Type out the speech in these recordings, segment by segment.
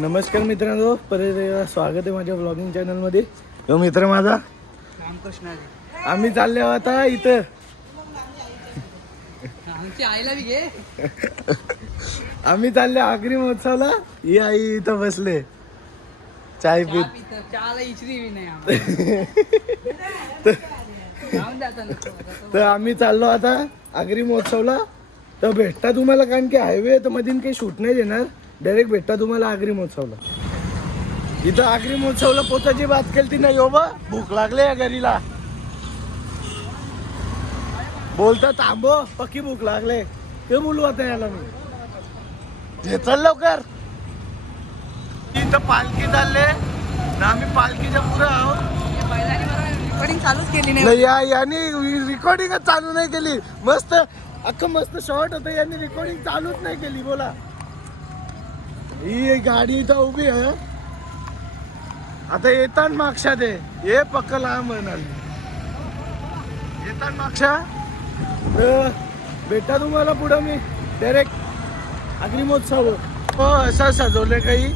नमस्कार मित्रांनो, परत स्वागत आहे माझ्या ब्लॉगिंग चॅनलमध्ये. तो मित्र माझा रामकृष्ण. आम्ही चालले आता इथं आमची आईला बी घे. आम्ही चालले आगरी महोत्सवला. ही आई इथं बसले चाय पीत. चहाला इचरी बी नाही तर आम्ही चाललो आता आगरी महोत्सवला. तर भेटता तुम्हाला, कारण की हायवे तर मधून काही शूट नाही देणार, डायरेक्ट भेटता तुम्हाला आगरी महोत्सवला. इथं आगरी महोत्सवला पोचायची बात केली ती नाही हो बा. भूक लागले या घरीला बोलता थांबो, पक्की भूक लागले ते बोलू आता याला मी. हे चल लवकर. इथं पालखी चालले ना, आम्ही पालखीच्या पुढे आहोत. रिकॉर्डिंग चालूच केली नाही. नाही यानी रिकॉर्डिंगच चालू नाही केली. मस्त अख्खं मस्त शॉर्ट होतं, यांनी रिकॉर्डिंग चालूच नाही केली. बोला, ही गाडी इथं उभी आहे. आता येताना मागच्या दे हे पक्क लांब म्हणाल. येताना मागच्या भेटा तुम्हाला पुढं मी डायरेक्ट आगरी महोत्सव. हो असं सजवले काही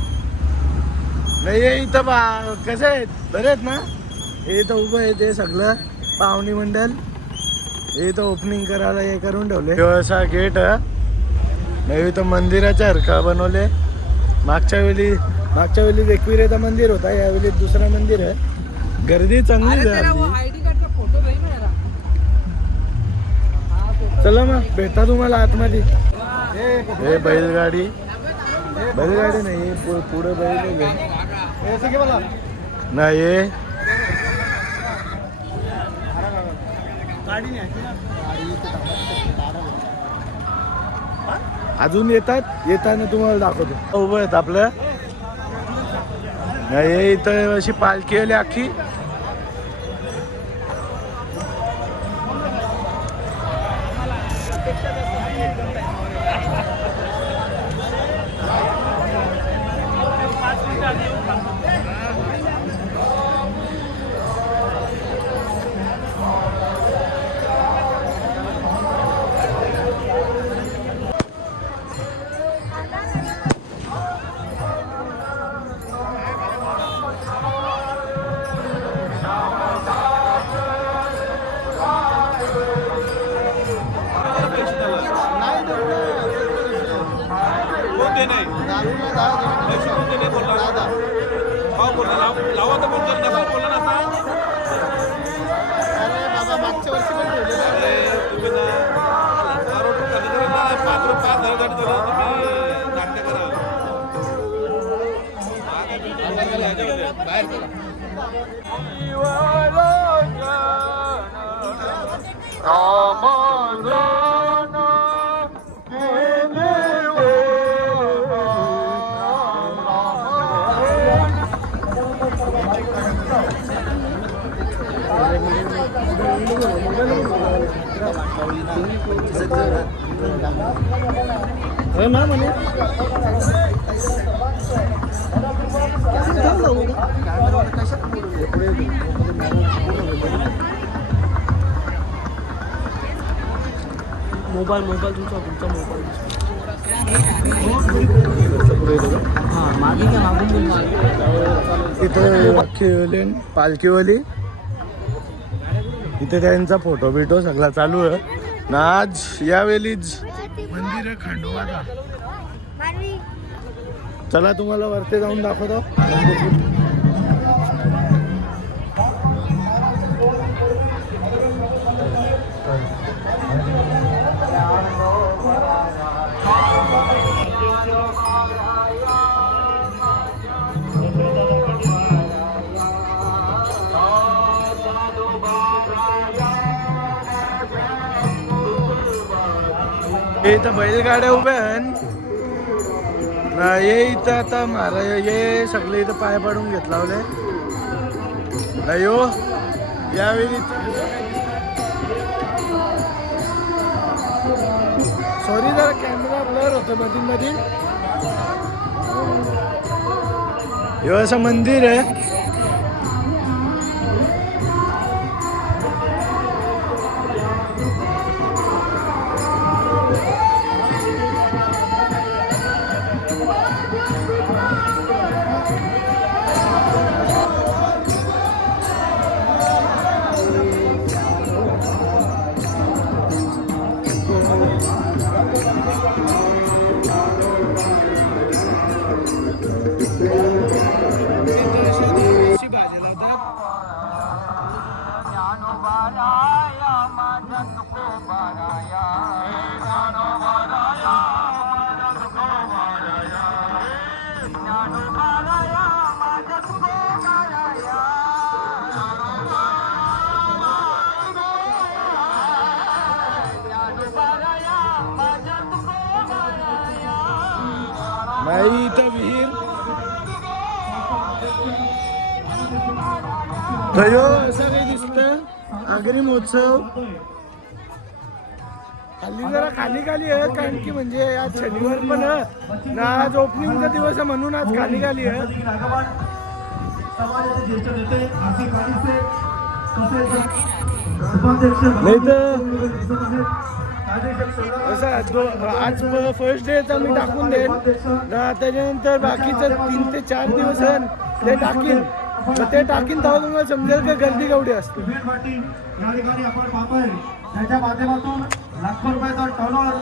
नाही इथं बा. कसं आहेत, बरे आहेत ना. हे इथं उभं आहे ते सगळं पाहुणी मंडळ. हे इथं ओपनिंग करायला हे करून ठेवले. असा गेट नाही, इथं मंदिराच्या हरका बनवले. मागच्या वेळी एकविरेचा मंदिर होता, यावेळी दुसरा मंदिर आहे. गर्दी चांगली झाली. चला मग भेटा तुम्हाला आतमध्ये. हे बैलगाडी नाही, पुढे बैल नाही. अजून येताना तुम्हाला दाखवतो. उभं आहेत आपलं. नाही इथं अशी पालखी आली अख्खी. मोबाईल तुमचा मोबाईल. हां मागे काय मागून इथं पालखीवाली. इथे त्यांचा फोटो बिटो सगळा चालू आहे ना. आज यावेळीच मंदिर खंडोबाचा. चला तुम्हाला वरती जाऊन दाखवतो. इथं बैलगाड्या उभ्या आहेत. ये इथं आता महाराज हे सगळे इथं पाय पाडून घेतला होते. नाही हो यावेळी सॉरी जरा कॅमेरा ब्लर होतं मध्ये. हे असं मंदिर आहे. अशी भाजी लावतात. नाही इथं विहीर भयो असं काही दिसतं. आगरी महोत्सव हल्ली जरा खाली खाली आहे, कारण की म्हणजे आज शनिवार पण आहे ना, आज ओपनिंगचा दिवस आहे म्हणून आज खाली खाली आहे. नाही तर असं आज फर्स्ट डेचा मी टाकून देईन, त्याच्यानंतर बाकीचं 3 ते 4 दिवस ते टाकीन. मग ते टाकीन तेव्हा तुम्हाला समजेल का गर्दी केवढी असते. या ठिकाणी आपण पाहतोय त्याच्या माध्यमातून लाखो रुपयाचा टर्नओव्हर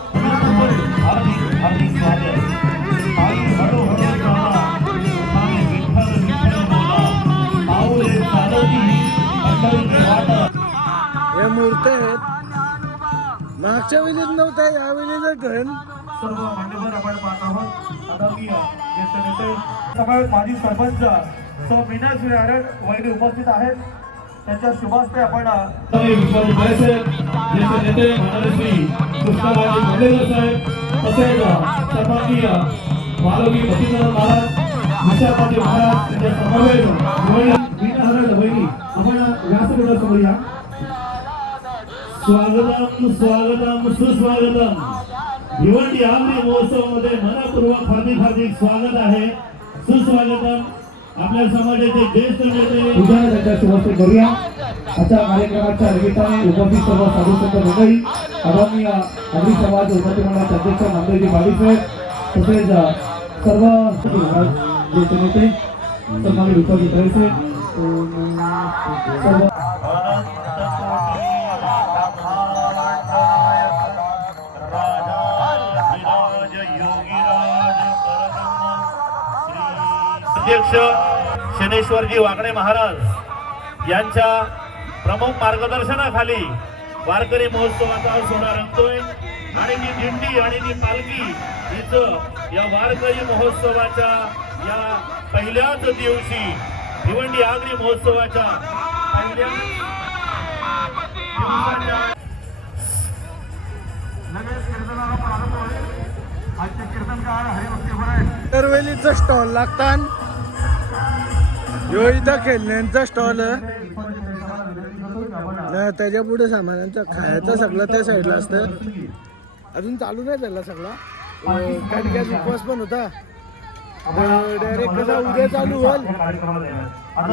या मूर्त्या आहेत. मागच्या वेळेस नव्हत्या, यावेळेस घन सर्व मान्यवर आपण पाहत आहोत. आदरणीय ज्येष्ठ नेते समावेश माजी सरपंच सौ मीना सुरारड वैद्य उपस्थित आहेत. त्यांच्या शुभास्ते आपण ज्येष्ठ नेते माननीय कृष्णाबाई मोडेकर साहेब तसेच सन्माननीय मालवी बटीनाथ महाराज विशापाटी महाराज यांच्या समावेश मीना हरड वैदी आपण व्यासपीठासमोर या. स्वागतम स्वागतम सुस्वागतम. भिवंडी आगरी महोत्सव मध्ये मनपूर्वक हार्दिक स्वागत आहे, सुस्वागतम. आपल्या समाजाचे ज्येष्ठ नेते उद्या त्याच्या शुभेच्छा करूया. अशा कार्यक्रमाच्या निमित्ताने उपस्थित सर्व साधू संत मंडळी, आदरणीय आगरी समाज उन्नती मंडळाचे अध्यक्ष नामदेवजी बाडी साहेब तसेच सर्व ज्येष्ठ नेते सन्माननीय विकास साहेब सर्व अध्यक्ष शनेश्वरजी वागणे महाराज यांच्या प्रमुख मार्गदर्शनाखाली वारकरी महोत्सवाचा सोहळा रंगतोय. आणि ती दिंडी आणि ती पालखी इथं या वारकरी महोत्सवाच्या या पहिल्याच दिवशी भिवंडी आगरी महोत्सवाच्या पहिल्या दरवेळीचा स्टॉल लागतात. ह्यो इथं खेळण्यांचा स्टॉल आहे, त्याच्या पुढे सामानांचा खायचा सगळं त्या साईडला असतं. अजून चालू नाही झाला सगळा, कारण की आज उपवास पण होता. डायरेक्ट कसा उद्या चालू होईल.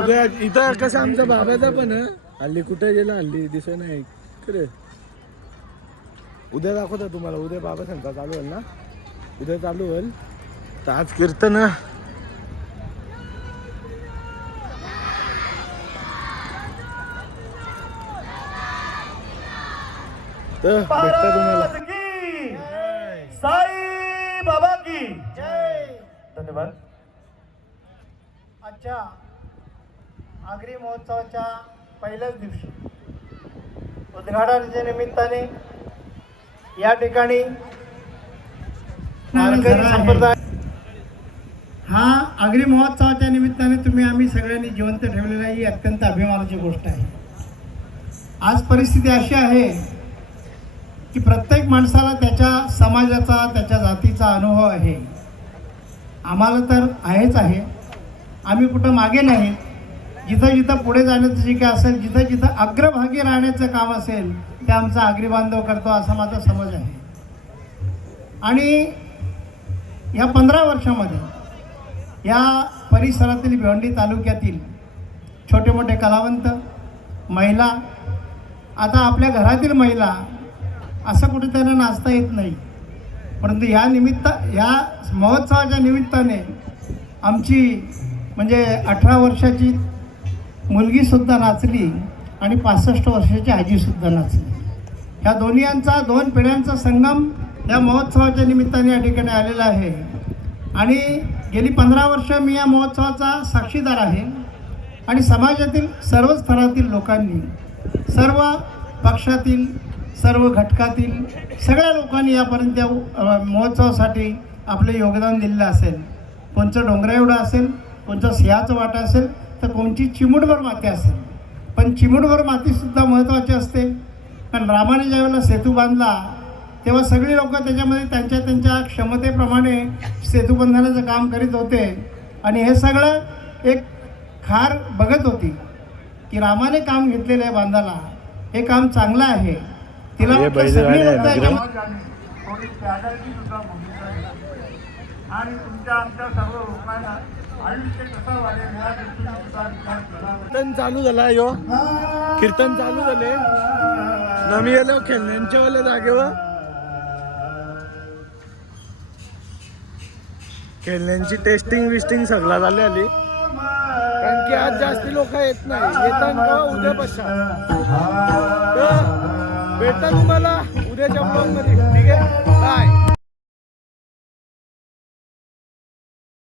उद्या इथं कसं आमचा बाबाचा पण आहे. हल्ली कुठे गेला, हल्ली दिसत नाही खरे. उद्या दाखवतो तुम्हाला, उद्या बाबा सांगता चालू होईल ना, उद्या चालू होईल. तर आज कीर्तन तर भेटता तुम्हाला. साई बाबा की धन्यवाद. आजच्या आगरी महोत्सवाच्या पहिल्याच दिवशी उद्घाटनाच्या निमित्ताने या ठिकाणी वारकरी संप्रदाय हा आगरी महोत्सवाच्या निमित्ताने आम्ही सगळ्यांनी जिवंत ठेवलेला ही अत्यंत अभिमानाची गोष्ट आहे. आज परिस्थिती अशी आहे की प्रत्येक माणसाला त्याच्या समाजाचा, त्याच्या जातीचा अनुभव आहे. आम्हाला तर आहेच आहे. आम्ही कुठं मागे नाही. जिथं जिथं पुढे जाण्याचं जे काय असेल, जिथं जिथं अग्रभागी राहण्याचं काम असेल ते आमचा आगरी बांधव करतो असा माझा समज आहे. आणि या 15 वर्षामध्ये या परिसरातील भिवंडी तालुक्यातील छोटे मोठे कलावंत, महिला, आता आपल्या घरातील महिला असं कुठे त्यांना नाचता येत नाही, परंतु या महोत्सवाच्या निमित्ताने आमची म्हणजे 18 वर्षाची मुलगीसुद्धा नाचली आणि 65 वर्षाची आजीसुद्धा नाचली. ह्या दोन पिढ्यांचा संगम या महोत्सवाच्या निमित्ताने या ठिकाणी आलेला आहे. आणि गेली 15 वर्ष मी या महोत्सवाचा साक्षीदार आहे आणि समाजातील सर्व स्तरातील लोकांनी, सर्व पक्षातील, सर्व घटकातील सगळ्या लोकांनी यापर्यंत या महोत्सवासाठी आपले योगदान दिलेलं असेल. कोणचं डोंगरा एवढं असेल, कोणचं सिंहाचं वाटा असेल, तर कोणची चिमूटभर माती असेल. पण चिमूटभर मातीसुद्धा महत्त्वाची असते. कारण रामाने ज्यावेळेला सेतू बांधला तेव्हा सगळी लोक त्याच्यामध्ये त्यांच्या त्यांच्या क्षमतेप्रमाणे सेतूबंधनाचं काम करीत होते. आणि हे सगळं एक खार बघत होती की रामाने काम घेतलेलं आहे बांधायला, हे काम चांगलं आहे. तिला हे वाटलं बैलगाडी सगळी आहे, लोकं अग्रम. थोडी त्यागाची सुद्धा भूमिका आहे. आणि तुमच्या आमच्या सर्व लोकांना आयुष्य कसं वाढेल या दृष्टीने सुद्धा विचार करावा. कीर्तन चालू झाला यो, कीर्तन चालू झाले. नवी आलो खेळण्यांच्या वाल्या जागेवर खेळण्यांची टेस्टिंग विस्टिंग सगळं झाली आली. कारण की आज जास्ती लोक येत नाही, येतात का उद्या पश्चा. भेटता तुम्हाला उद्याच्या ब्लॉग मध्ये. ठीक आहे, बाय.